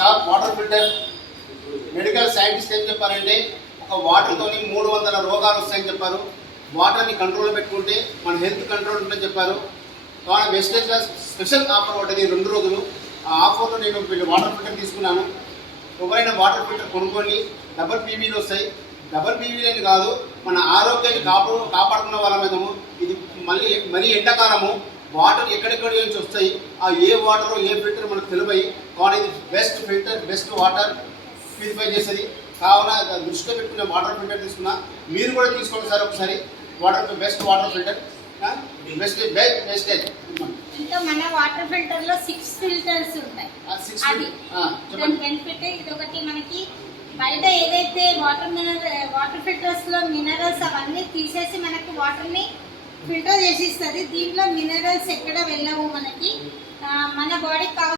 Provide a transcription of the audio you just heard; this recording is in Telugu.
Star water filter medical scientist ఏం చెప్పారంటే ఒక వాటర్తోని 300 రోగాలు వస్తాయని చెప్పారు. వాటర్ని కంట్రోల్లో పెట్టుకుంటే మన హెల్త్ కంట్రోల్ ఉంటుందని చెప్పారు. కాబట్టి వెస్టేజ్లో స్పెషల్ ఆఫర్ ఉంటుంది 2 రోజులు. ఆ ఆఫర్లో నేను వాటర్ ఫిల్టర్ తీసుకున్నాను. ఎవరైనా వాటర్ ఫిల్టర్ కొనుక్కొని డబల్ పీవీలు వస్తాయి. డబల్ పీవీలని కాదు, మన ఆరోగ్యాన్ని కాపాడుకున్న వాళ్ళమేమో. ఇది మళ్ళీ ఎండాకాలము వాటర్ ఎక్కడెక్కడి నుంచి వస్తాయి, ఆ ఏ వాటర్ ఏ ఫిల్టర్ మనకు తెలిపాయి. కానీ ఇది best filter, best water purify చేస్తుంది. కావున దృష్టిలో పెట్టుకునే వాటర్ ఫిల్టర్ తీసుకున్నా. మీరు కూడా తీసుకోండి సార్ ఒకసారి. బెస్ట్ వాటర్ ఫిల్టర్, ఇంకా మన వాటర్ ఫిల్టర్ లో 6 ఫిల్టర్స్ ఉంటాయి. అది బెనిఫిట్. ఇది ఒకటి మనకి బయట ఏదైతే వాటర్ ఫిల్టర్స్ లో మినరల్స్ అవన్నీ తీసేసి మనకి వాటర్ ని ఫిల్టర్ చేసి ఇస్తుంది. దీంట్లో మినరల్స్ ఎక్కడ వెళ్ళవు. మనకి మన బాడీకి